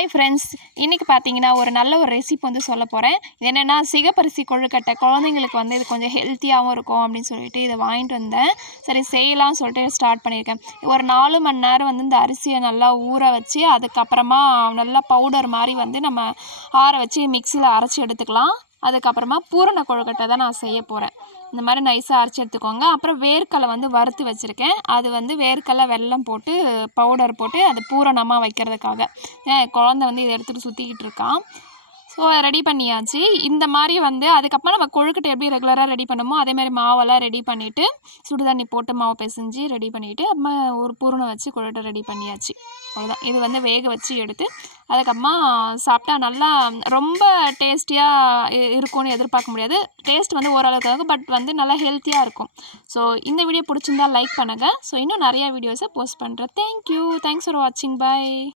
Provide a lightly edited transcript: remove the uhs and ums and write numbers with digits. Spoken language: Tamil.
ஹாய் ஃப்ரெண்ட்ஸ், இன்றைக்கி பார்த்தீங்கன்னா ஒரு நல்ல ஒரு ரெசிபி வந்து சொல்ல போகிறேன். இது என்னென்னா சிகப்பரிசி கொழுக்கட்டை. குழந்தைங்களுக்கு வந்து இது கொஞ்சம் ஹெல்த்தியாகவும் இருக்கும் அப்படின்னு சொல்லிட்டு இதை வாங்கிட்டு வந்தேன். சரி செய்யலாம்னு சொல்லிட்டு ஸ்டார்ட் பண்ணியிருக்கேன். ஒரு 4 மணி நேரம் வந்து இந்த அரிசியை நல்லா ஊற வச்சு அதுக்கப்புறமா நல்லா பவுடர் மாதிரி வந்து நம்ம ஆற வச்சு மிக்சியில் அரைச்சி எடுத்துக்கலாம். அதுக்கப்புறமா பூரண கொழுக்கட்டை தான் நான் செய்ய போகிறேன். இந்த மாதிரி நைஸாக அரைச்சி எடுத்துக்கோங்க. அப்புறம் வேர்க்கடலை வந்து வறுத்து வச்சுருக்கேன். அது வந்து வேர்க்கடலை வெல்லம் போட்டு பவுடர் போட்டு அது பூரணமாக வைக்கிறதுக்காக. குழந்தை வந்து இதை எடுத்துகிட்டு சுற்றிக்கிட்டு இருக்கான். ஸோ ரெடி பண்ணியாச்சு. இந்த மாதிரி வந்து அதுக்கப்புறம் நம்ம கொழுக்கட்டை எப்படி ரெகுலராக ரெடி பண்ணுமோ அதேமாதிரி மாவெல்லாம் ரெடி பண்ணிவிட்டு சுடு தண்ணி போட்டு மாவு பிசைஞ்சு ரெடி பண்ணிவிட்டு அப்புறமா ஒரு பூரணம் வச்சு கொழுக்கட்டை ரெடி பண்ணியாச்சு. அவ்வளோதான். இது வந்து வேக வச்சு எடுத்து அதுக்கப்புறமா சாப்பிட்டா நல்லா ரொம்ப டேஸ்டியாக இருக்கும்னு எதிர்பார்க்க முடியாது. டேஸ்ட் வந்து ஓரளவுக்கு இருக்கும், பட் வந்து நல்லா ஹெல்த்தியாக இருக்கும். ஸோ இந்த வீடியோ பிடிச்சிருந்தா லைக் பண்ணுங்கள். ஸோ இன்னும் நிறையா வீடியோஸை போஸ்ட் பண்ணுறேன். தேங்க்யூ. தேங்க்ஸ் ஃபார் வாட்சிங். பை.